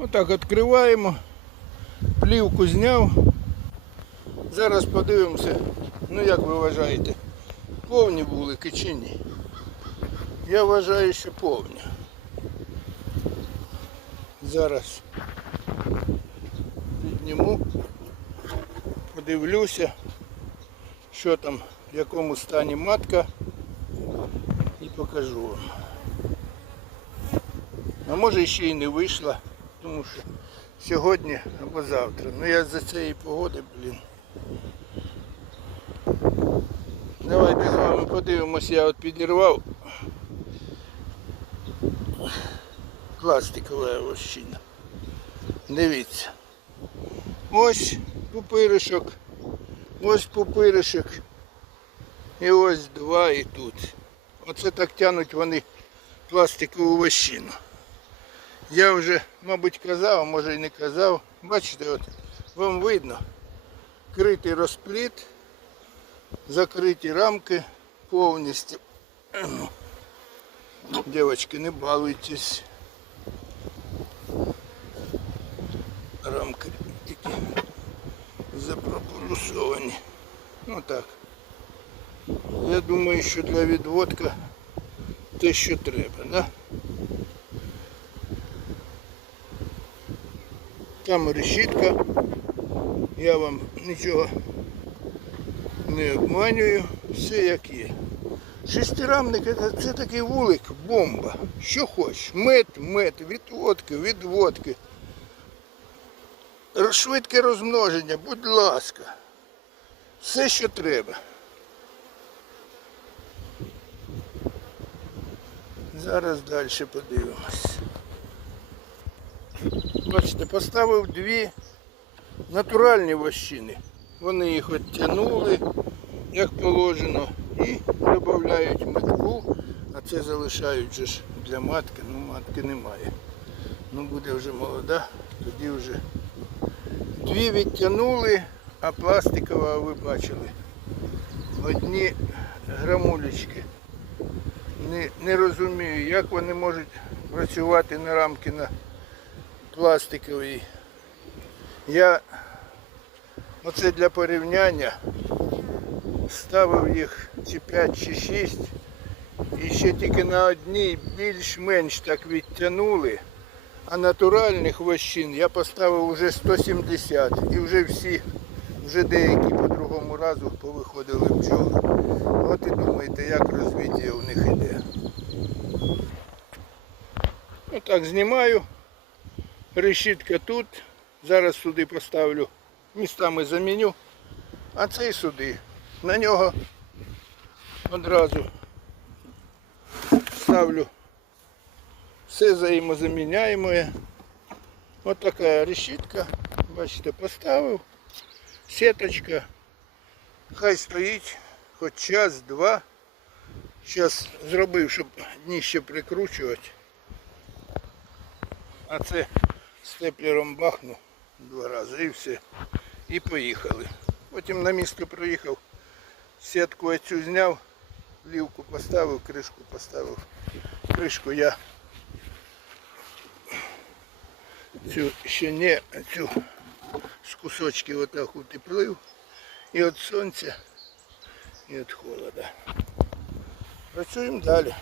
Отак відкриваємо, плівку зняв. Зараз подивимося, ну як ви вважаєте, повні вулики чи ні? Я вважаю, що повні. Зараз підніму, подивлюся, що там, в якому стані матка і покажу вам. А може ще й не вийшла, тому що сьогодні або завтра. Ну я за цієї погоди, блін. Давайте з вами подивимось, я от підірвав. Пластикова вощина. Дивіться. Ось пупиришок, ось пупиришок. І ось два і тут. Оце так тянуть вони пластикову вощину. Я вже, мабуть, казав, а може і не казав. Бачите, от вам видно. Критий розпліт, закриті рамки повністю. Дівчатки, не балуйтесь. Рамки такі запропорусовані. Ну так. Я думаю, що для відводка те, що треба, да? Там решітка. Я вам нічого не обманюю. Все як є. Шестирамник це, такий вулик, бомба. Що хочеш. Мет, мет, відводки, відводки. Швидке розмноження, будь ласка. Все, що треба. Зараз далі подивимось. Бачите, поставив дві натуральні вощини. Вони їх відтягнули, як положено, і додають метку, а це залишають ж для матки. Ну, матки немає. Ну буде вже молода, тоді вже дві відтягнули, а пластикова ви бачили. Одні грамулечки. Не, не розумію, як вони можуть працювати на рамки на пластиковій. Я оце для порівняння ставив їх чи 5 чи 6 і ще тільки на одній більш-менш так відтягнули, а натуральних вощин я поставив вже 170 і вже всі, вже деякі по другому разу повиходили бджоли. От і думаєте, як розвиття у них іде. Отак знімаю. Решітка тут. Зараз сюди поставлю, містами заміню. А цей сюди. На нього одразу ставлю все взаємозаміняєме. Ось така решітка. Бачите, поставив. Сіточка. Хай стоїть хоч час-два. Зараз зробив, щоб дніще прикручувати. А це степлером бахну два рази і все. І поїхали. Потім на місто приїхав, сітку оцю зняв, лівку поставив, кришку поставив. Кришку я цю ще не цю з кусочків отак утеплив. І від сонця, і від холода. Працюємо далі.